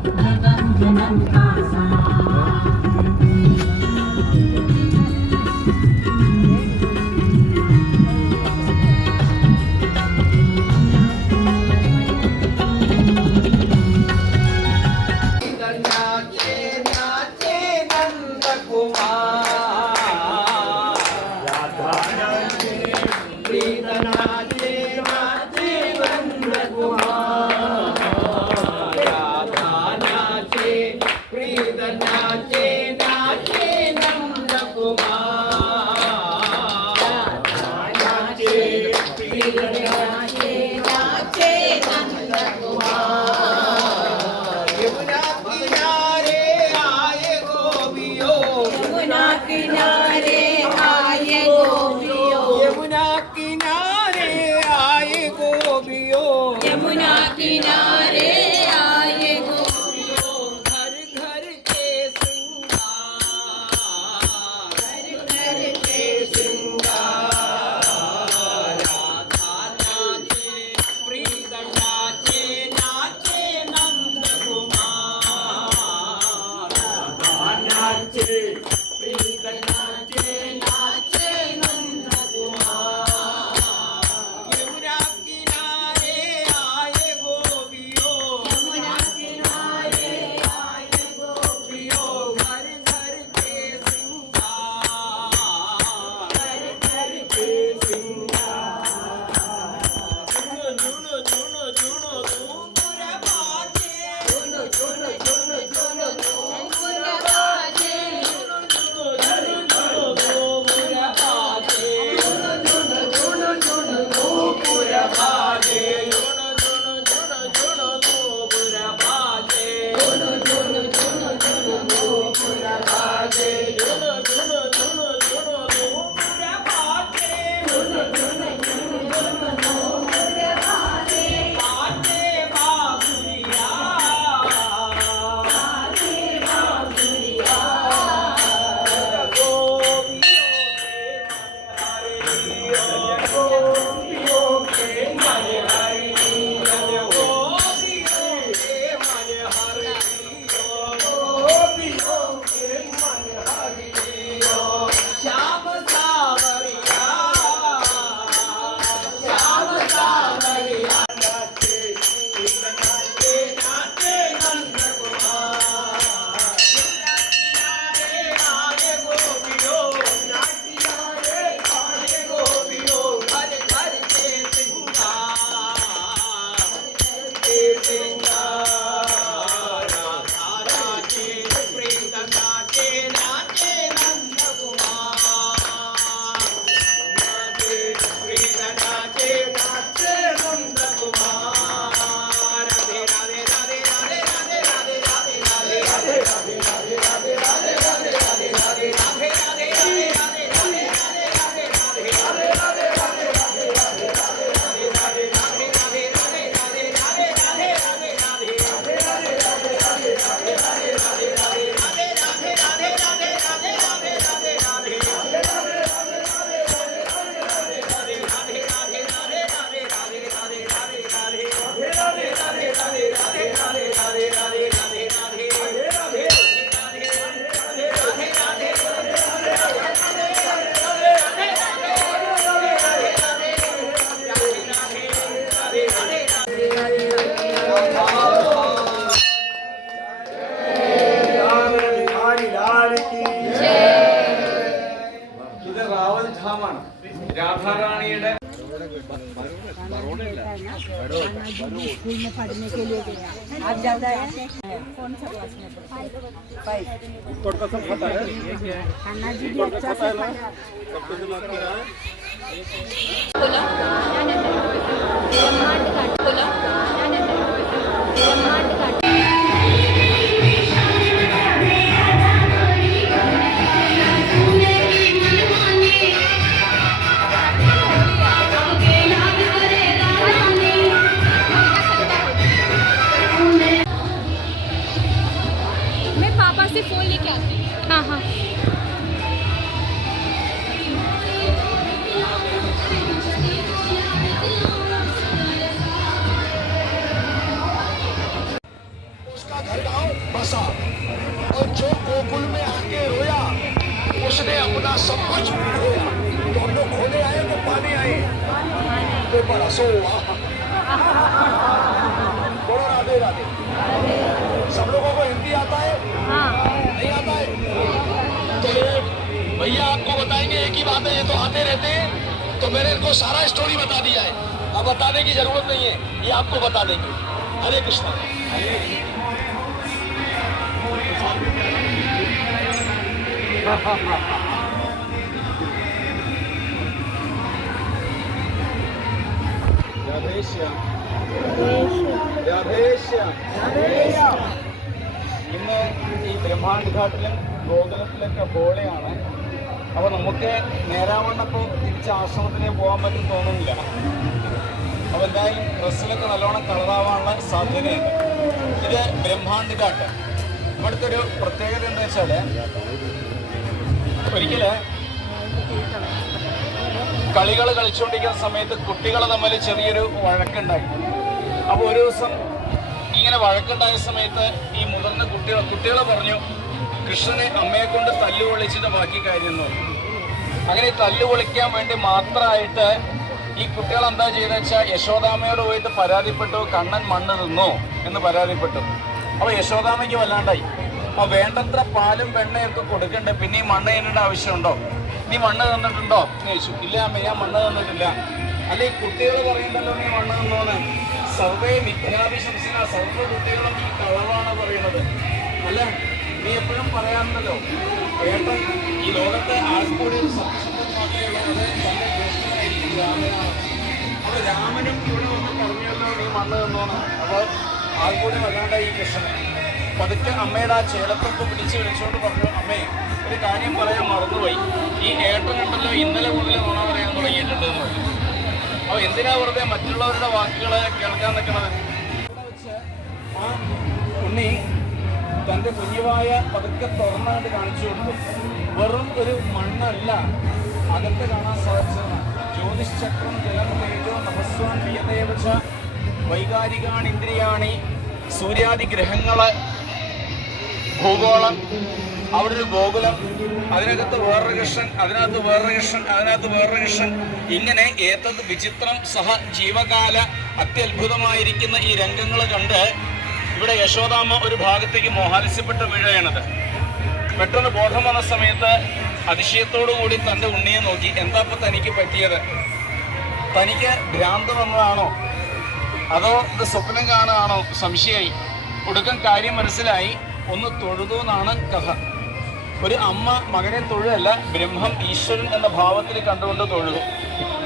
जगन जनन का राधारानी स्कूल में पढ़ने के लिए गया। आप ज़्यादा है कौन सा क्लास में? 5। खाना जी भी अच्छा से फोन लेके आती हूँ। हाँ हाँ उसका घर सब कुछ तुम लोग खोने आए तो पानी आए तो बरसो बोलो राधे राधे। सब लोगों को हिंदी आता है? नहीं आता है? चलिए भैया आपको बताएंगे, एक ही बात है, ये तो आते रहते हैं, तो मैंने इनको सारा स्टोरी बता दिया है, अब बताने की जरूरत नहीं है, ये आपको बता देंगे। हरे कृष्णा। ഇന്ന് ഈ ബ്രഹ്മാണ്ട് ഘാട്ടിലും ഗോകുലത്തിലൊക്കെ ഹോളിയാണ്. അപ്പോൾ നമുക്ക് നേരാവണ്ണപ്പോൾ തിരിച്ച് ആശ്രമത്തിലേക്ക് പോകാൻ പറ്റും തോന്നുന്നില്ല. അപ്പോൾ എന്തായാലും ഡ്രസ്സിലൊക്കെ നല്ലോണം കളറാവാനുള്ള സാധ്യതയുണ്ട്. ഇത് ബ്രഹ്മാണ്ട് ഘാട്ട്. ഇവിടുത്തെ ഒരു പ്രത്യേകത എന്താ വെച്ചാൽ ഒരിക്കൽ കളികൾ കളിച്ചുകൊണ്ടിരിക്കുന്ന സമയത്ത് കുട്ടികൾ തമ്മിൽ ചെറിയൊരു വഴക്കുണ്ടായി. അപ്പോൾ ഒരു ദിവസം ഇങ്ങനെ വഴക്കുണ്ടായ സമയത്ത് ഈ മുതിർന്ന കുട്ടികൾ പറഞ്ഞു, കൃഷ്ണനെ അമ്മയെ കൊണ്ട് തല്ലു പൊളിച്ചിട്ട് ബാക്കി കാര്യം. അങ്ങനെ തല്ലു പൊളിക്കാൻ വേണ്ടി മാത്രമായിട്ട് ഈ കുട്ടികൾ എന്താ ചെയ്തെന്ന് വെച്ചാൽ യശോദാമ്മയോട് പോയിട്ട് പരാതിപ്പെട്ടു, കണ്ണൻ മണ്ണ് തിന്നു എന്ന് പരാതിപ്പെട്ടു. അപ്പോൾ യശോദാമ്മയ്ക്ക് വല്ലാണ്ടായി. അപ്പോൾ വേണ്ടത്ര പാലും വെണ്ണയൊക്കെ കൊടുക്കണ്ടേ, പിന്നെ ഈ മണ്ണ് തിന്നേണ്ട ആവശ്യമുണ്ടോ? നീ മണ്ണ് തന്നിട്ടുണ്ടോ എന്ന് ചോദിച്ചു. ഇല്ല അമ്മ, ഞാൻ മണ്ണ് തന്നിട്ടില്ല. അല്ലെ ഈ കുട്ടികൾ പറയുന്നല്ലോ നീ മണ്ണ് തന്നോന്ന്. സർവേ വിദ്യാഭിശംസന, സർവ്വ കുട്ടികളും ഈ കളവാണ് പറയുന്നത്. അല്ല, നീ എപ്പോഴും പറയാറുണ്ടല്ലോ ഏട്ടൻ ഈ ലോകത്തെ ആൾക്കൂടി സത്യസന്ധൻ മാത്രമേ ഉള്ളൂ, അത് തന്റെ ജ്യേഷ്ഠനായിരിക്കും രാമനാണ്. അപ്പോൾ രാമനും ഇവിടെ വന്ന് പറഞ്ഞല്ലോ നീ മണ്ണ് തന്നോന്ന്. അപ്പോൾ ആൾക്കൂടി വല്ലാണ്ടായി ഈ കൃഷ്ണനെ. പതുക്കെ അമ്മയുടെ ആ ചേലത്തൊക്കെ പിടിച്ച് വിളിച്ചുകൊണ്ട് പറഞ്ഞു, അമ്മേ ഒരു കാര്യം പറയാൻ മറന്നുപോയി, ഈ ഏട്ടനുണ്ടല്ലോ ഇന്നലെ മുതൽ നുണ പറയാൻ തുടങ്ങിയിട്ടുണ്ട് എന്ന് പറഞ്ഞു. അപ്പോൾ എന്തിനാ വെറുതെ മറ്റുള്ളവരുടെ വാക്കുകൾ കേൾക്കാൻ നിൽക്കണത്? ഇവിടെ വെച്ച് ആ ഉണ്ണി തൻ്റെ കുഞ്ഞുവായ പതുക്കെ തുറന്നായിട്ട് കാണിച്ചു കൊടുത്തു. വെറും ഒരു മണ്ണല്ല അകത്ത് കാണാൻ സാധിച്ചതാണ്. ജ്യോതിശ്ചക്രം ജലം തേജോ നഭസ്വാൻ വിയതേവച വൈകാരികാണ് ഇന്ദ്രിയാണി, സൂര്യാദി ഗ്രഹങ്ങള്, ഭൂഗോളം, അവിടെ ഒരു ഗോകുലം, അതിനകത്ത് വേറൊരു കൃഷ്ണൻ, അതിനകത്ത് വേറൊരു കൃഷ്ണൻ, അതിനകത്ത് വേറൊരു കൃഷ്ണൻ, ഇങ്ങനെ ഏതത് വിചിത്രം സഹ ജീവകാല അത്യത്ഭുതമായിരിക്കുന്ന ഈ രംഗങ്ങൾ കണ്ട് ഇവിടെ യശോദാമ്മ ഒരു ഭാഗത്തേക്ക് മോഹാലസ്യപ്പെട്ട് വീഴുകയാണത്. പെട്ടെന്ന് ബോധം വന്ന സമയത്ത് അതിശയത്തോടു കൂടി തൻ്റെ ഉണ്ണിയെ നോക്കി. എന്താ ഇപ്പം തനിക്ക് പറ്റിയത്? തനിക്ക് ഭ്രാന്ത് വന്നതാണോ അതോ ഇത് സ്വപ്നം കാണുകയാണോ? സംശയമായി. ഒടുക്കം കാര്യം മനസ്സിലായി. ഒന്ന് തൊഴുതു എന്നാണ് കഥ. ഒരു അമ്മ മകനെ തൊഴുകയല്ല, ബ്രഹ്മം ഈശ്വരൻ എന്ന ഭാവത്തിൽ കണ്ടുകൊണ്ട് തൊഴുതു.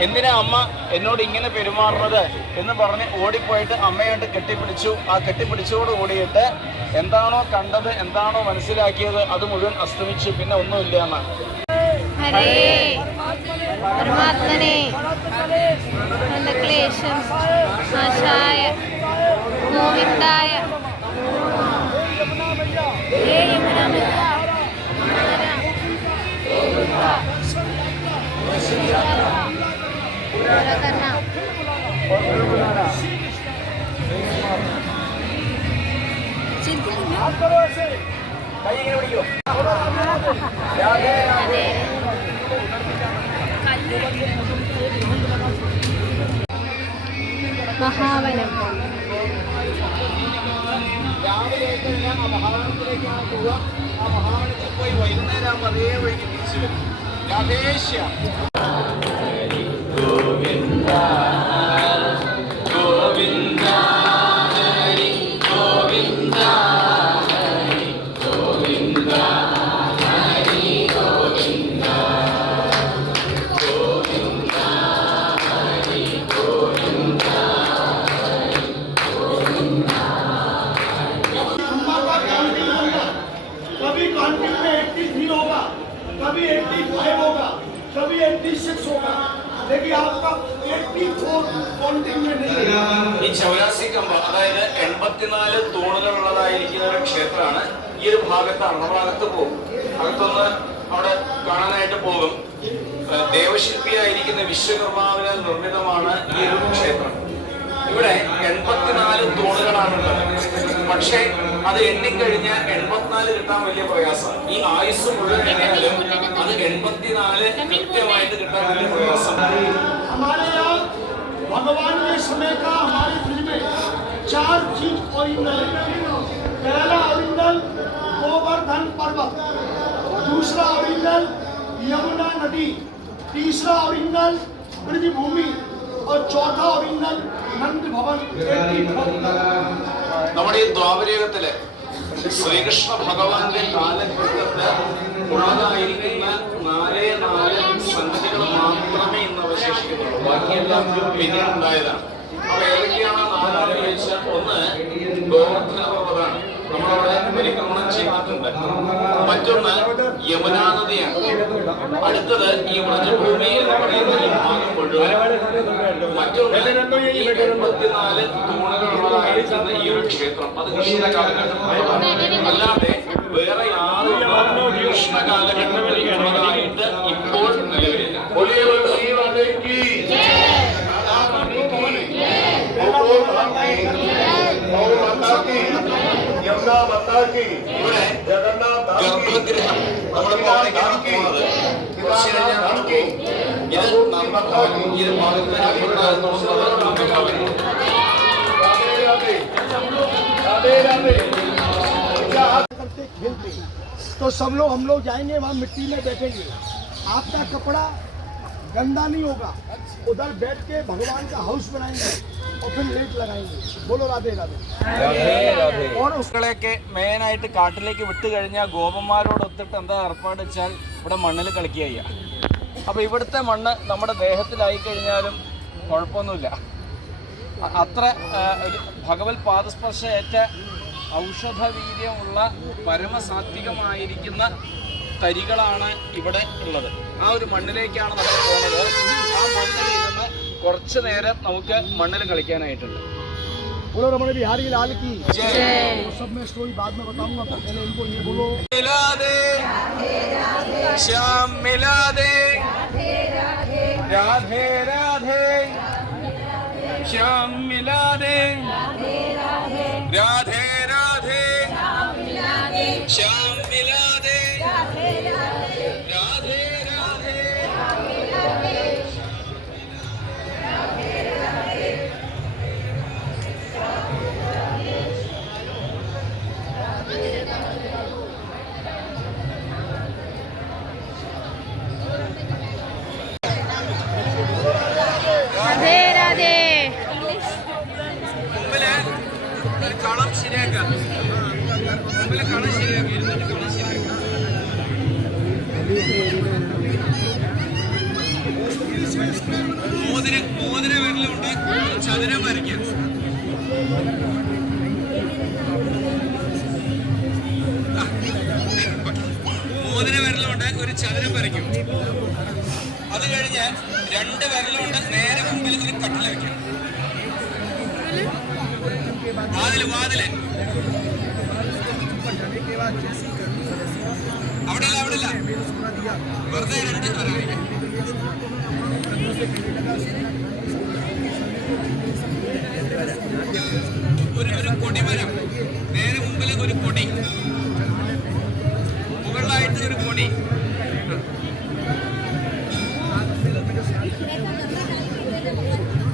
എന്തിനാ അമ്മ എന്നോട് ഇങ്ങനെ പെരുമാറുന്നത് എന്ന് പറഞ്ഞ് ഓടിപ്പോയിട്ട് അമ്മയായിട്ട് കെട്ടിപ്പിടിച്ചു. ആ കെട്ടിപ്പിടിച്ചോട് കൂടിയിട്ട് എന്താണോ കണ്ടത്, എന്താണോ മനസ്സിലാക്കിയത്, അത് മുഴുവൻ അസ്തമിച്ചു. പിന്നെ ഒന്നുമില്ല എന്നാണ്. परमात्मने क्लेशं नाशाय गोविंदाय हे यमुना मैया पूरा करना മഹാവനം. രാവിലെ ഞാൻ ആ മഹാവനത്തിലേക്കാണ് പോവുക. ആ മഹാവനത്തിൽ പോയി വൈകുന്നേരം അതേ വഴിക്ക് തിരിച്ചു വരും. രാധേശ്യാം. ഗോവിന്ദ ഗോവിന്ദ ഹരി ഗോവിന്ദ ഹരി ഗോവിന്ദ ഹരി ഗോവിന്ദ ഗോവിന്ദ ഹരി ഗോവിന്ദ. कभी काउंटिंग में 83 होगा, कभी 85 होगा, कभी 86 होगा, लेकिन आपका 84 काउंटिंग में नहीं है. ഈ 84 കമ്പം, അതായത് 84 തൂണുകളുള്ളതായിരിക്കുന്ന ഒരു ക്ഷേത്രമാണ്. ഈ ഒരു ഭാഗത്താണ് നമ്മൾ അകത്ത് പോകും. അകത്തൊന്ന് അവിടെ കാണാനായിട്ട് പോകും. ദേവശില്പിയായിരിക്കുന്ന വിശ്വകർമാവിനാൽ നിർമ്മിതമാണ് ഈ ഒരു ക്ഷേത്രം. ഇവിടെ 84 തൂണുകളാണുള്ളത്. പക്ഷേ അത് എണ്ണിക്കഴിഞ്ഞാൽ 84 കിട്ടാൻ വലിയ പ്രയാസമാണ്. ഈ ആയുസ് മുഴുവൻ എണ്ണിയാലും അത് 84 കൃത്യമായിട്ട് കിട്ടാൻ വലിയ പ്രയാസമാണ്. हमारे यहाँ भगवान के समय का हमारे दिल में 4 चीज ओरिजिनल है। पहला ओरिजिनल गोवर्धन पर्वत, दूसरा ओरिजिनल यमुना नदी, तीसरा ओरिजिनल ब्रजभूमि और चौथा ओरिजिनल नंद भवन। നമ്മുടെ ഈ ദ്വാപരയുഗത്തില് ശ്രീകൃഷ്ണ ഭഗവാന്റെ കാലഘട്ടത്ത് ഉള്ളതായിരിക്കുന്ന 4 സംഗതികൾ മാത്രമേ ഇന്ന് അവശേഷിക്കുന്നുള്ളൂ. ബാക്കിയെല്ലാം പിന്നീട് ഉണ്ടായതാണ്. അപ്പൊ ഏതൊക്കെയാണ് 4 ചോദിച്ചാൽ, ഒന്ന് ഗോവർദ്ധന പർവ്വതമാണ്, നമ്മളവിടെ പരിക്രമണം ചെയ്തിട്ടുണ്ട്. മറ്റൊന്ന് യമുനാ നദിയാണ്. അടുത്തത് ഈ വ്രജഭൂമി എന്ന് പറയുന്ന ഈ ഭാഗം മുഴുവൻ. മറ്റൊന്ന് ഈ 84 തൂണുകളുള്ളതായിരിക്കുന്ന ഈ ഒരു ക്ഷേത്രം, അത് കൃഷ്ണ കാലഘട്ടത്തിലുള്ളതാണ്. അല്ലാതെ വേറെ യാതൊരു കൃഷ്ണ കാലഘട്ടത്തിലുള്ളതായിട്ട് ഇപ്പോൾ നിലവിലില്ല. ഗർഭഗൃഹം നമ്മളിപ്പോ പോകുന്നത് കുറച്ച് കഴിഞ്ഞാൽ നടക്കും. ഇത് നന്ദഭവൻ, ഇത് खेलते तो सब लोग हम लोग जाएंगे वहाँ मिट्टी में बैठेंगे। आपका कपड़ा गंदा नहीं होगा। उधर बैठ के भगवान का हाउस बनाएंगे और फिर लेट लगाएंगे। बोलो राधे राधे। മക്കളെയൊക്കെ മെയിനായിട്ട് കാട്ടിലേക്ക് വിട്ട് കഴിഞ്ഞാൽ ഗോപന്മാരോടൊത്തിട്ട് എന്താ ഏർപ്പാട് വെച്ചാൽ ഇവിടെ മണ്ണിൽ കളിക്കുക. അപ്പോൾ ഇവിടുത്തെ മണ്ണ് നമ്മുടെ ദേഹത്തിലായി കഴിഞ്ഞാലും കുഴപ്പമൊന്നുമില്ല. അത്ര ഒരു ഭഗവത് പാദസ്പർശ ഏറ്റ ഔഷധവീര്യമുള്ള പരമസാത്വികമായിരിക്കുന്ന തരികളാണ് ഇവിടെ ഉള്ളത്. ആ ഒരു മണ്ണിലേക്കാണ് നമ്മൾ പോകുന്നത്. ആ മണ്ണിൽ ഇരുന്ന് കുറച്ച് നേരം നമുക്ക് മണ്ണിൽ കളിക്കാനായിട്ടുണ്ട്. बोलो रमण बिहारी लाल की जय। सब मैं स्टोरी बाद में बताऊंगा, तो पहले इनको ये बोलो। मिला दे श्याम मिला दे, राधे राधे श्याम मिला दे, राधे राधे श्याम मिला दे, राधे राधे। രാധേ രാധേ. മുമ്പില് ഒരു കളം ശരിയാക്കാം. മുമ്പില് കളം ശരിയാക്കി, ഇരുന്നിട്ട് കളം ശരിയാക്കാം. മോതിര വിരലുകൊണ്ട് ചതുരം വരയ്ക്കാം. മോതിര വിരലുകൊണ്ട് ഒരു ചതുരം വരയ്ക്കും. അത് കഴിഞ്ഞ് 2 വിരലുകൊണ്ട് നേരെ മുമ്പിൽ ഒരു കട്ടില വെക്കാം. വാതില് അവിടെല്ല വെറുതെ 2 വരാം. ഒരു കൊടിമരം, നേരെ മുമ്പിൽ ഒരു കൊടി, മുകളിലായിട്ട് ഒരു കൊടി.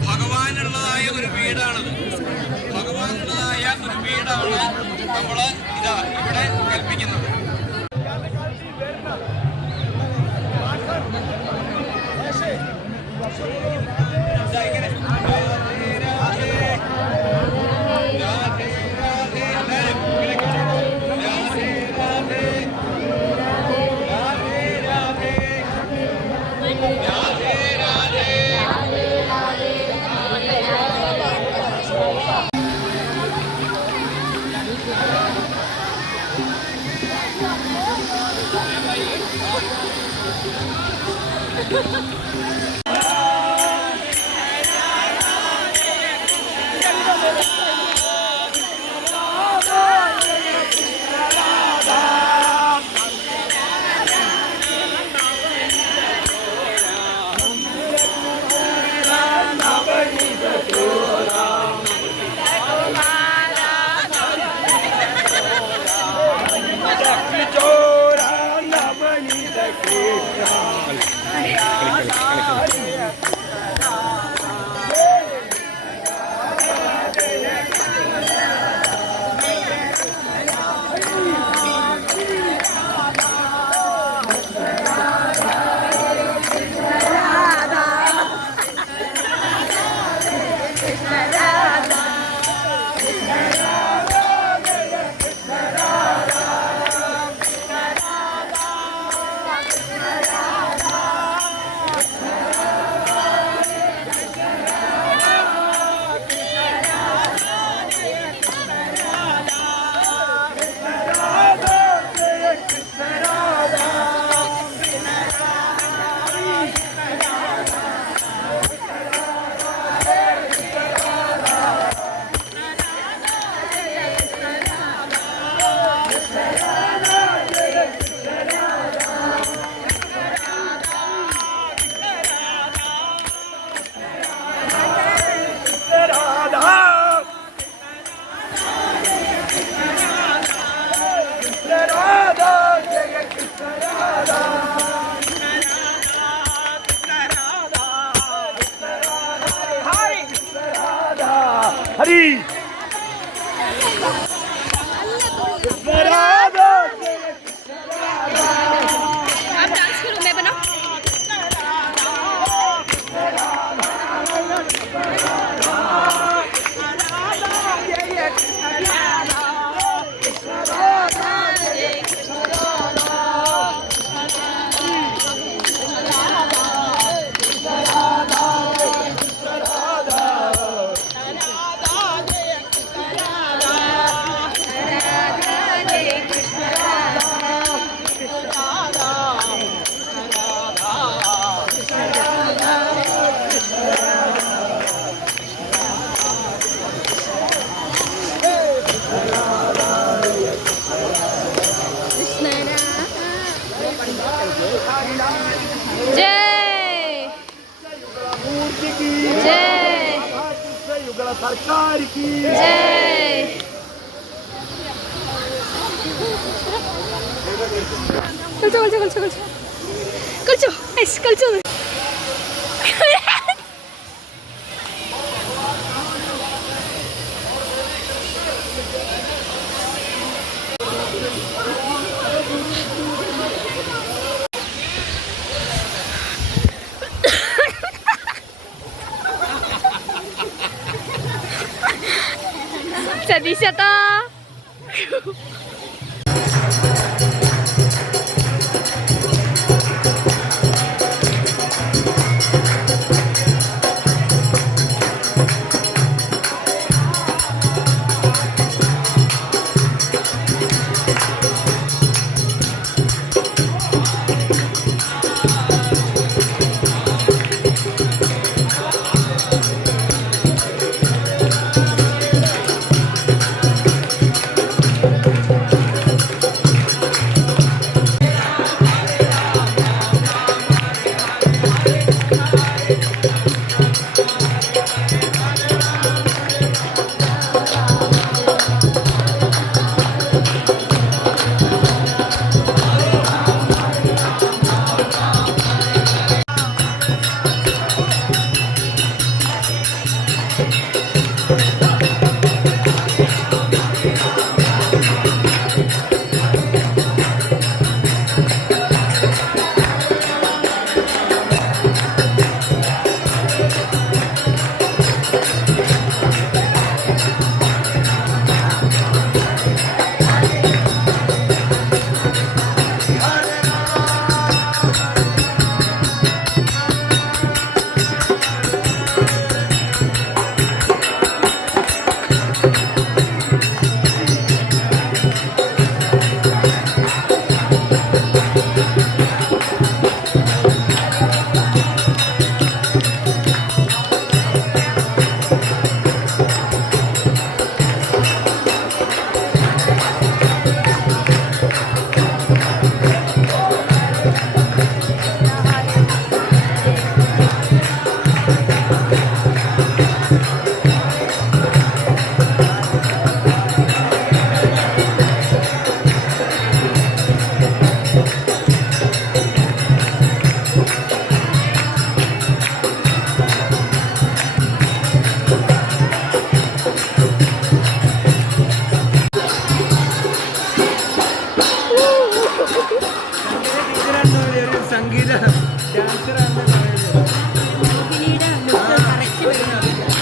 ഭഗവാനുള്ളതായ ഒരു വീടാണത്. ഭഗവാനുള്ളതായ ഒരു വീടാണ് നമ്മള് ഇവിടെ കൽപ്പിക്കുന്നത്. सरकार की जय। കളിച്ചോ. സതീശേട്ടാ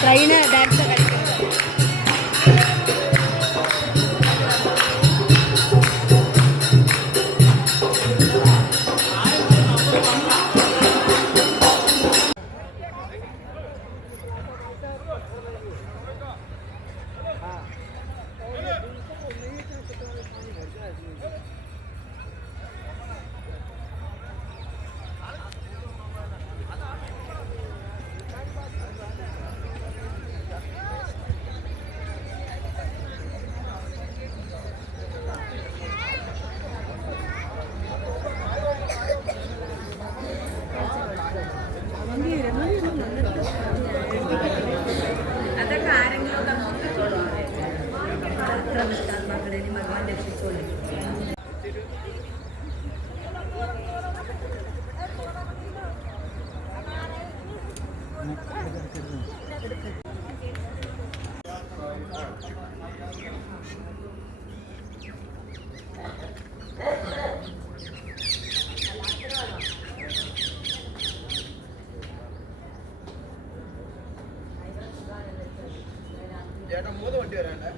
ട്രെയിന് ഡാൻസ് കളിക്കുന്നത്. അതൊക്കെ ആരെങ്കിലും ഒക്കെ നോക്കിക്കോളൂ. അത്ര നിൽക്കാൻ മക്കളെ ഭഗവാൻ രക്ഷിച്ചോളൂ. ചേട്ടാ 3 വണ്ടി വരാണ്ട്.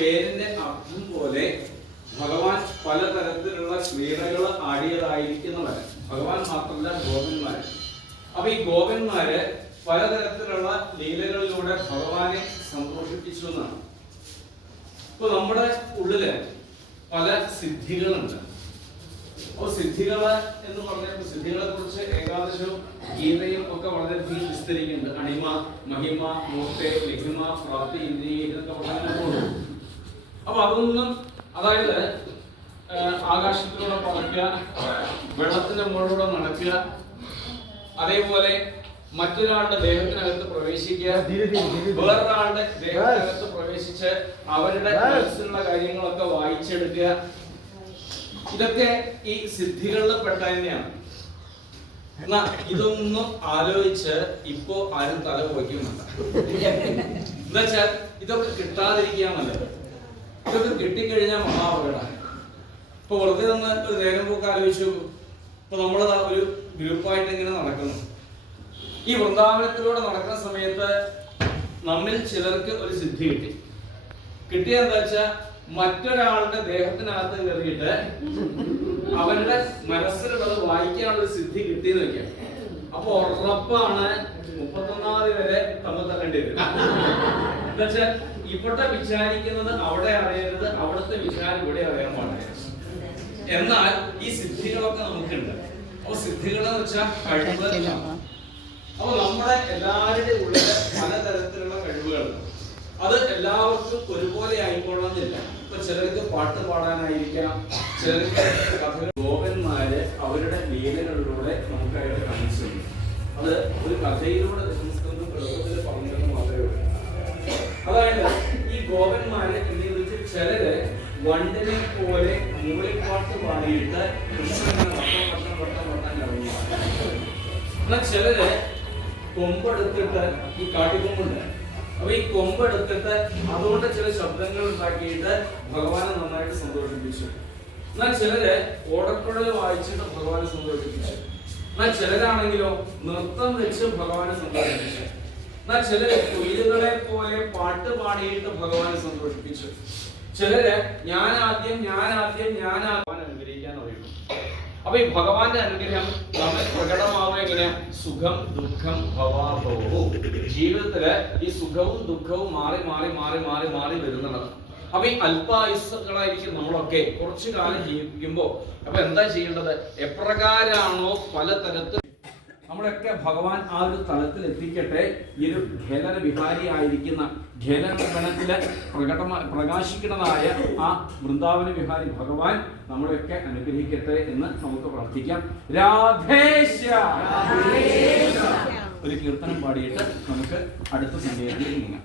പേരിന്റെ അർത്ഥം പോലെ ഭഗവാൻ പലതരത്തിലുള്ള ക്രീഡകൾ ആടിയതായിരിക്കുന്നവര്. ഭഗവാൻ മാത്രമല്ല, ഗോപന്മാര്. അപ്പൊ ഈ ഗോപന്മാര് പലതരത്തിലുള്ള ലീലകളിലൂടെ ഭഗവാനെ സന്തോഷിപ്പിച്ചു എന്നാണ്. ഇപ്പൊ നമ്മുടെ ഉള്ളില് പല സിദ്ധികളുണ്ട്. അപ്പൊ സിദ്ധികള് എന്ന് പറഞ്ഞാൽ സിദ്ധികളെ കുറിച്ച് ഏകാദശവും ഗീതയും ഒക്കെ വളരെയധികം വിസ്തരിക്കുന്നുണ്ട്. അണിമ, മഹിമ, മൂർത്തെ, ലഘിമ, പ്രാപ്തി, ഇന്ദ്രിയ ഇതൊക്കെ പറഞ്ഞു. അപ്പൊ അതൊന്നും, അതായത് ആകാശത്തിലൂടെ പറക്കുക, വെള്ളത്തിന്റെ മുകളിലൂടെ നടക്കുക, അതേപോലെ മറ്റൊരാളുടെ ദേഹത്തിനകത്ത് പ്രവേശിക്കുക, വേറൊരാളുടെ ദേഹത്തിനകത്ത് പ്രവേശിച്ച് അവരുടെ മനസ്സിലുള്ള കാര്യങ്ങളൊക്കെ വായിച്ചെടുക്കുക, ഇതൊക്കെ ഈ സിദ്ധികളിൽ പെട്ട തന്നെയാണ്. എന്നാ ഇതൊന്നും ആലോചിച്ച് ഇപ്പോ ആരും തല പോയിക്കുന്നുണ്ട്. എന്നുവെച്ചാൽ ഇതൊക്കെ കിട്ടാതിരിക്കാൻ നല്ലത്. ഇതൊക്കെ കിട്ടിക്കഴിഞ്ഞാൽ മഹാപകടമാണ്. ഇപ്പൊ വെറുതെ ഒന്ന് ഒരു നേരം പോക്ക് ആലോചിച്ചു നോക്കൂ. ഇപ്പൊ നമ്മള് ഒരു ഗ്രൂപ്പായിട്ട് ഇങ്ങനെ നടക്കുന്നു. ഈ വൃന്ദാവനത്തിലൂടെ നടക്കുന്ന സമയത്ത് നമ്മിൽ ചിലർക്ക് ഒരു സിദ്ധി കിട്ടിയെന്താ വെച്ചാൽ മറ്റൊരാളുടെ ദേഹത്തിനകത്ത് കയറിയിട്ട് അവരുടെ മനസ്സിലുള്ളത് വായിക്കാനുള്ള സിദ്ധി കിട്ടിയെന്ന് വെക്കാം. അപ്പൊ ഉറപ്പാണ് 31 വരെ തമ്മിൽ തരേണ്ടി വരും. എന്നുവെച്ചാൽ ഇവിടെ വിചാരിക്കുന്നത് അവിടെ അറിയരുത്, അവിടുത്തെ വിചാരം ഇവിടെ അറിയാൻ പാടില്ല. എന്നാൽ ഈ സിദ്ധികളൊക്കെ നമുക്കുണ്ട്. അപ്പൊ സിദ്ധികളെന്ന് വെച്ചാൽ കഴിവ്. അപ്പൊ നമ്മുടെ എല്ലാവരുടെയും ഉള്ളിൽ പലതരത്തിലുള്ള കഴിവുകളുണ്ട്. അത് എല്ലാവർക്കും ഒരുപോലെ ആയിക്കൊള്ളുന്നില്ല. ഇപ്പൊ ചിലർക്ക് പാട്ട് പാടാനായിരിക്കാം, ചിലർക്ക് കഥകൾ. ഗോപന്മാര് അവരുടെ ലീലകളിലൂടെ നമുക്കായിട്ട് കാണിച്ചു. അത് ഒരു കഥയിലൂടെ സംസ്കൃതം എളുപ്പത്തിൽ പറഞ്ഞത് മാത്രമേ ഉള്ളൂ. അതായത് ഈ ഗോപന്മാര് എന്ന് വെച്ചാൽ ചിലര് വണ്ടിനെ പോലെ മൂളിപ്പാട്ട് പാടിയിട്ട് കൃഷ്ണനെ വട്ടം ഇറങ്ങി. എന്നാൽ ചിലര് കൊമ്പെടുത്തിട്ട്, ഈ കാട്ടിക്കൊമ്പുണ്ട്, അപ്പൊ ഈ കൊമ്പെടുത്തിട്ട് അതുകൊണ്ട് ചില ശബ്ദങ്ങൾ ഉണ്ടാക്കിയിട്ട് ഭഗവാനെ നന്നായിട്ട് സന്തോഷിപ്പിച്ചു. എന്നാൽ ചിലര് ഓടക്കുഴൽ വായിച്ചിട്ട് ഭഗവാനെ സന്തോഷിപ്പിച്ചു. എന്നാൽ ചിലരാണെങ്കിലോ നൃത്തം വെച്ച് ഭഗവാനെ സന്തോഷിപ്പിച്ചു. എന്നാൽ ചിലര് കുയിലുകളെ പോലെ പാട്ട് പാടിയിട്ട് ഭഗവാനെ സന്തോഷിപ്പിച്ചു. ചിലര് ഞാൻ ആദ്യം അനുഗ്രഹിക്കാൻ അറിയുള്ളൂ. അപ്പൊ ഈ ഭഗവാന്റെ അനുഗ്രഹം നമ്മൾ പ്രകടമാവുക എങ്ങനെയാ? സുഖം ദുഃഖം ഭവാഭവവും. ജീവിതത്തില് ഈ സുഖവും ദുഃഖവും മാറി മാറി മാറി മാറി മാറി വരുന്നുള്ളത്. അപ്പൊ ഈ അല്പായുസ്സുകളായിരിക്കും നമ്മളൊക്കെ കുറച്ചു കാലം ജീവിക്കുമ്പോ. അപ്പൊ എന്താ ചെയ്യേണ്ടത്? എപ്രകാരാണോ പലതരത്തിൽ നമ്മളൊക്കെ ഭഗവാൻ ആ ഒരു തലത്തിൽ എത്തിക്കട്ടെ. ഈ ഒരു ഖേലന വിഹാരി ആയിരിക്കുന്ന ഖേലനത്തില് പ്രകാശിക്കുന്നതായ ആ വൃന്ദാവന വിഹാരി ഭഗവാൻ നമ്മളെയൊക്കെ അനുഗ്രഹിക്കട്ടെ എന്ന് നമുക്ക് പ്രാർത്ഥിക്കാം. രാധേശ. ഒരു കീർത്തനം പാടിയിട്ട് നമുക്ക് അടുത്ത സന്ധ്യയിലേക്ക് നീങ്ങാം.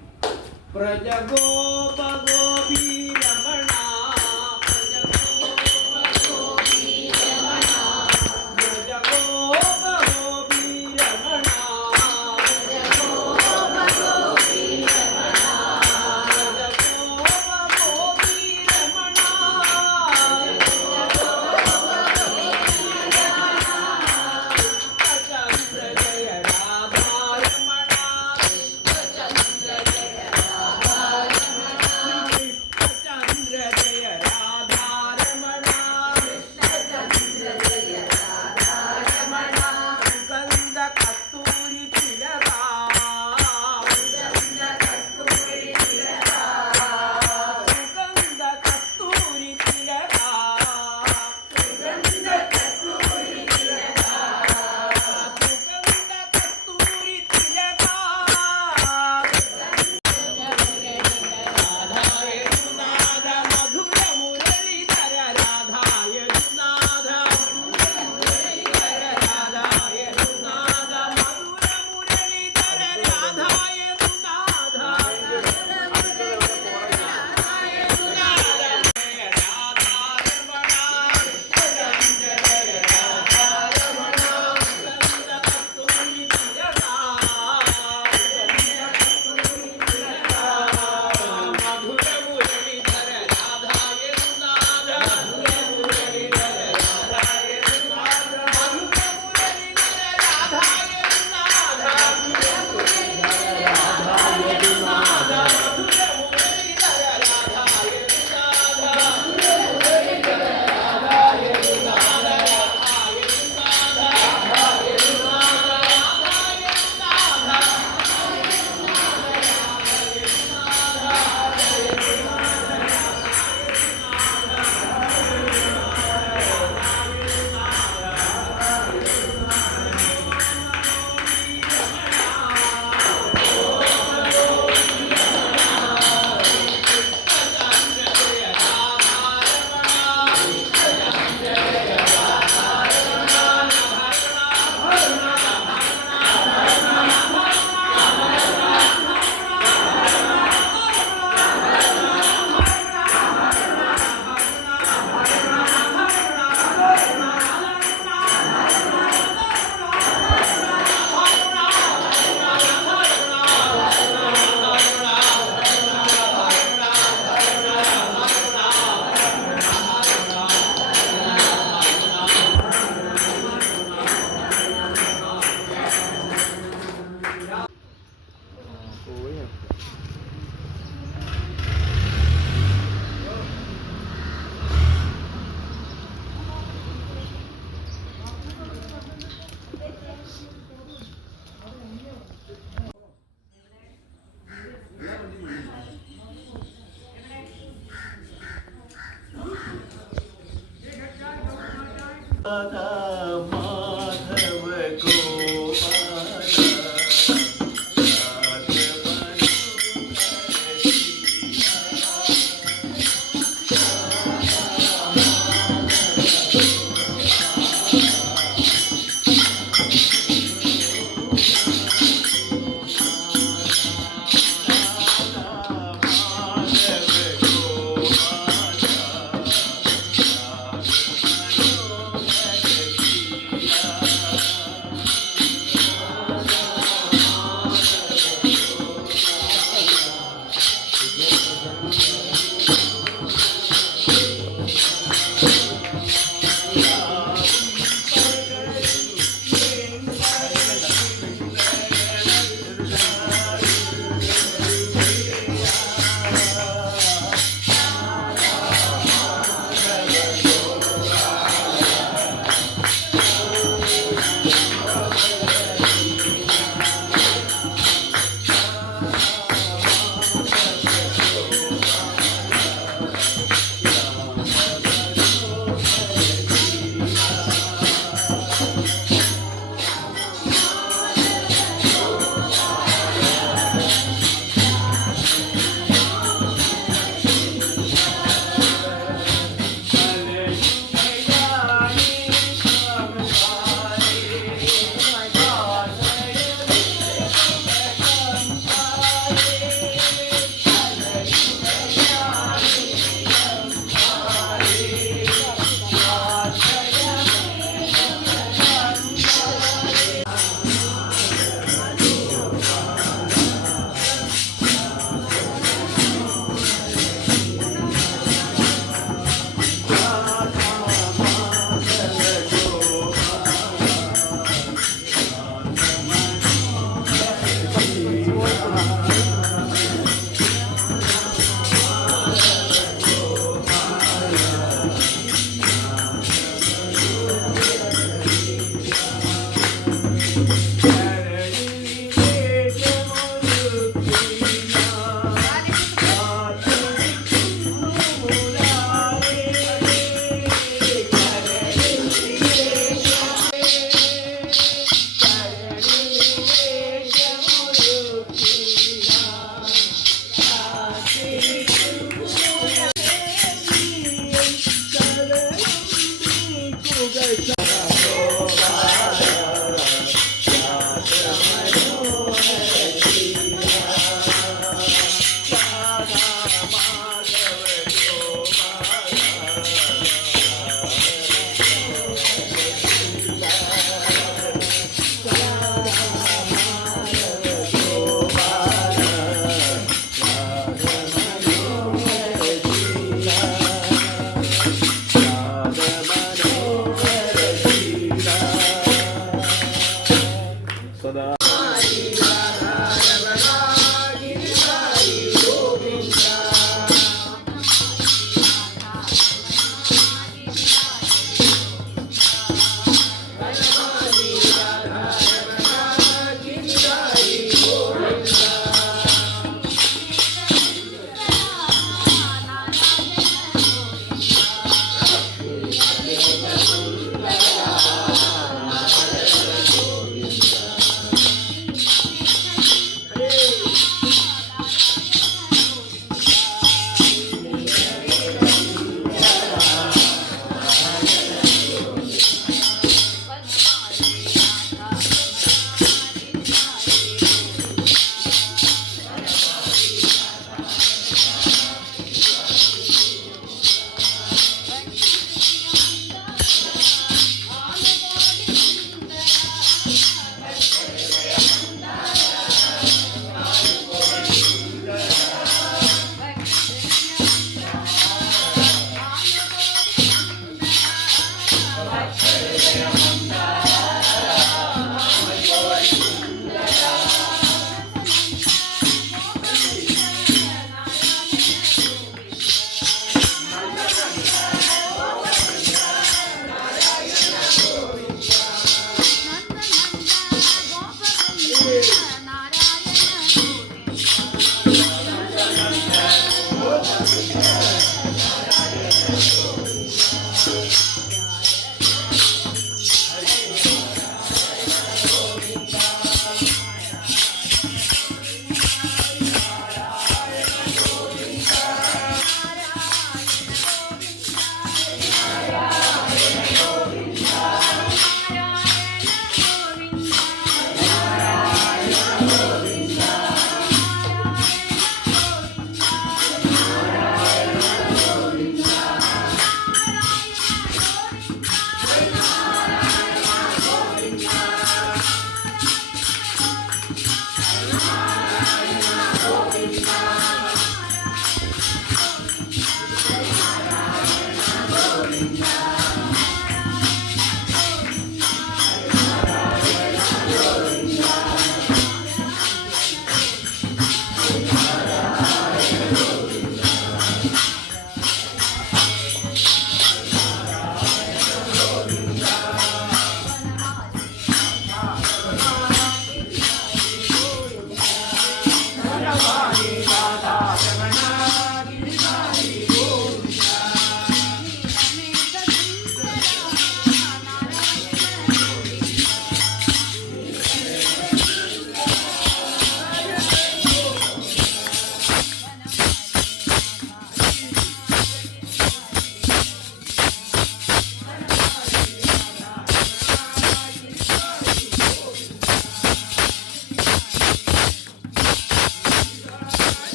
माधव गोपाल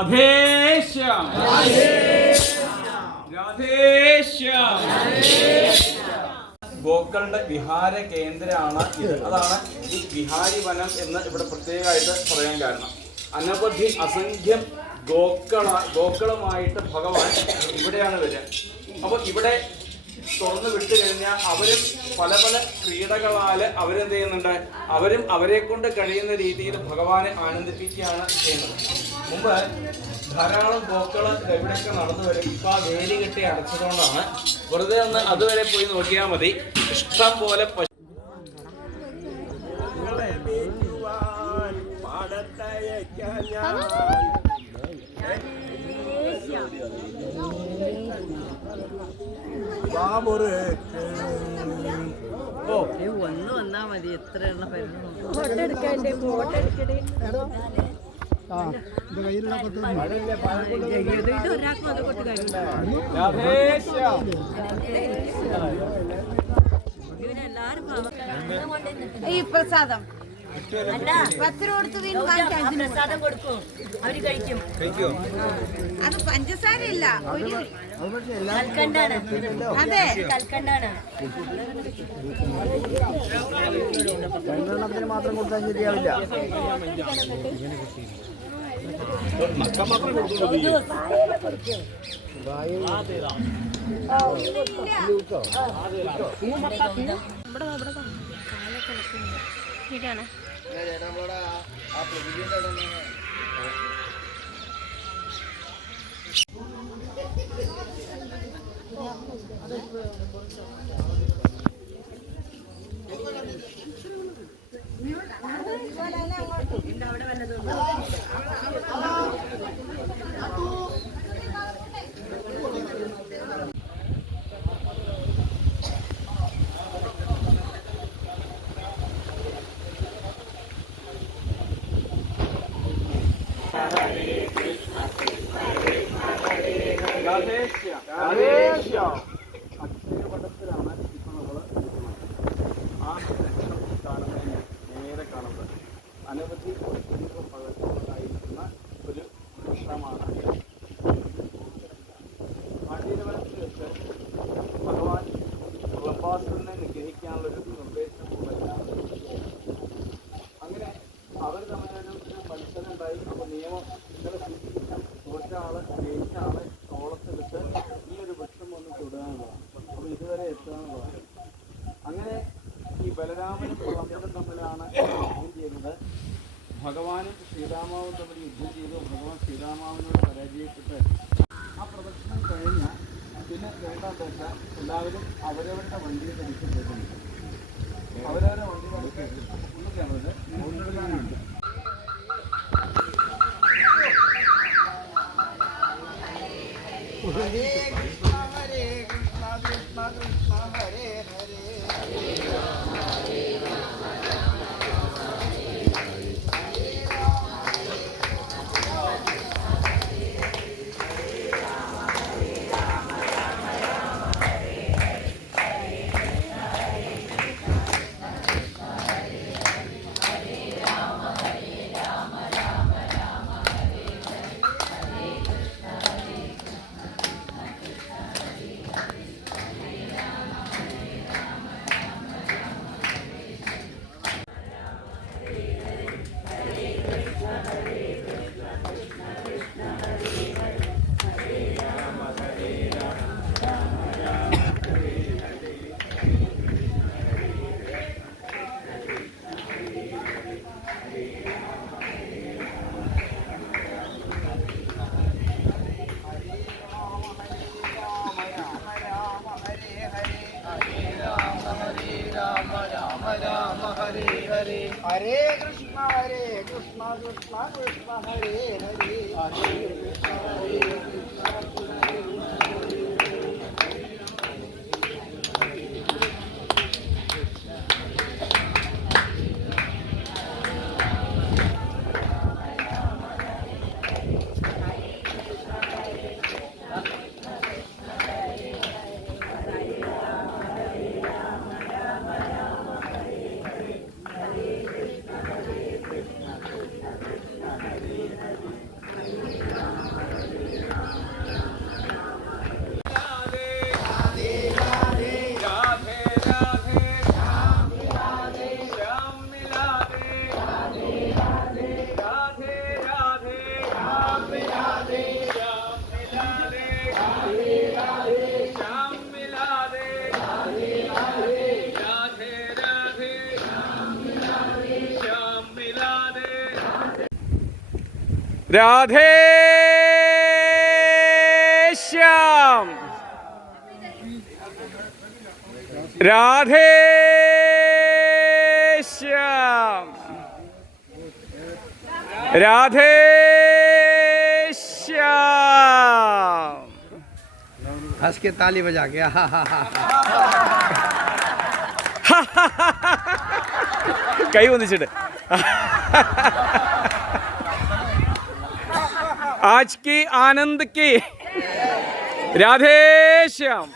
രാധേശ്യാം രാധേശ്യാം. ഗോക്കളുടെ വിഹാര കേന്ദ്രമാണ് ഇത്. അതാണ് ഈ വിഹാരി വനം എന്ന് ഇവിടെ പ്രത്യേകമായിട്ട് പറയാൻ കാരണം. അനവധി അസംഖ്യം ഗോക്കളുമായിട്ട് ഭഗവാൻ ഇവിടെയാണ് വരിക. അപ്പോൾ ഇവിടെ തുറന്നു വിട്ടു കഴിഞ്ഞാൽ അവരും പല പല ക്രീഡകളാൽ അവരെന്ത് ചെയ്യുന്നുണ്ട്, അവരും അവരെ കൊണ്ട് കഴിയുന്ന രീതിയിൽ ഭഗവാനെ ആനന്ദിപ്പിക്കുകയാണ് ചെയ്യുന്നത്. മുമ്പ് ധാരാളം ഗോക്കള് എവിടെയൊക്കെ നടന്നു വരും. ഇപ്പം ആ വേലി കെട്ടി അടച്ചതുകൊണ്ടാണ്. വെറുതെ ഒന്ന് അതുവരെ പോയി നോക്കിയാൽ മതി. ഇഷ്ടം പോലെ ഒന്ന് വന്നാ മതി. എത്ര എണ്ണം വരുന്നു. ഈ പ്രസാദം 10 രൂപ കൊടുത്ത് വീണ്ടും പ്രസാദം കൊടുക്കും. അവര് കഴിക്കും. അത് പഞ്ചസാരയില്ല, ഒരു കൽക്കണ്ടാണ്. അതെ, കൽക്കണ്ടാണ്. മാത്രം കൊടുത്താൽ ശരിയാവില്ല. ഇതാണ് അക്ഷയവടത്തിലാണ് ഇപ്പൊ നമ്മള് ആ നേരെ കാണുന്നത്. അനവധി പഴക്കമുണ്ടായിരിക്കുന്ന ഒരു വൃക്ഷമാണ്. പാണ്ഡ്യവനത്തിൽ വെച്ച് ഭഗവാൻ പ്രഭാസുരനെ നിഗ്രഹിക്കാനുള്ളൊരു നിർദ്ദേശം അങ്ങനെ അവർ തമ്മിലൊരു മത്സരം ഉണ്ടായി. അപ്പോൾ നിയമം ഇന്നലെ സൂചിപ്പിക്കാൻ തോറ്റ ആള് ജയിച്ച ആളെ തോളത്തെടുത്ത് ഈ ഒരു വൃക്ഷം വന്ന് തൊടുകയെന്നുള്ളതാണ്. അപ്പോൾ ഇതുവരെ എത്തുകയെന്നുള്ളതാണ്. അങ്ങനെ ഈ ബലരാമനും ഭദ്രനും തമ്മിലാണ് യുദ്ധം ചെയ്യുന്നത്. ഭഗവാനും ശ്രീരാമാവും തമ്മിൽ യുദ്ധം ചെയ്തു. ഭഗവാൻ ശ്രീരാമാവിനോട് പരാജയപ്പെട്ട് ആ പ്രദക്ഷിണം കഴിഞ്ഞാൽ പിന്നെ വേണ്ടെന്ന് വെച്ചാൽ എല്ലാവരും അവരവരുടെ വണ്ടിയെ തിരിച്ചു പോകുന്നു. അവരവരുടെ വണ്ടി ഉള്ളിലാണ് ഉള്ളിലാണ്. ഹരേ കൃഷ്ണ ഹരേ കൃഷ്ണ കൃഷ്ണ കൃഷ്ണ ഹരേ ഹരേ ഹരേ कृष्ण कृष्ण कृष्ण हरे हरे हरे कृष्ण हरे രാധേശ്യാം രാധേശ്യാം രാധേശ്യാം. हंस के ताली बजा के കൈ ഒന്നിച്ചിട്ട് आज की आनंद की राधेश्याम.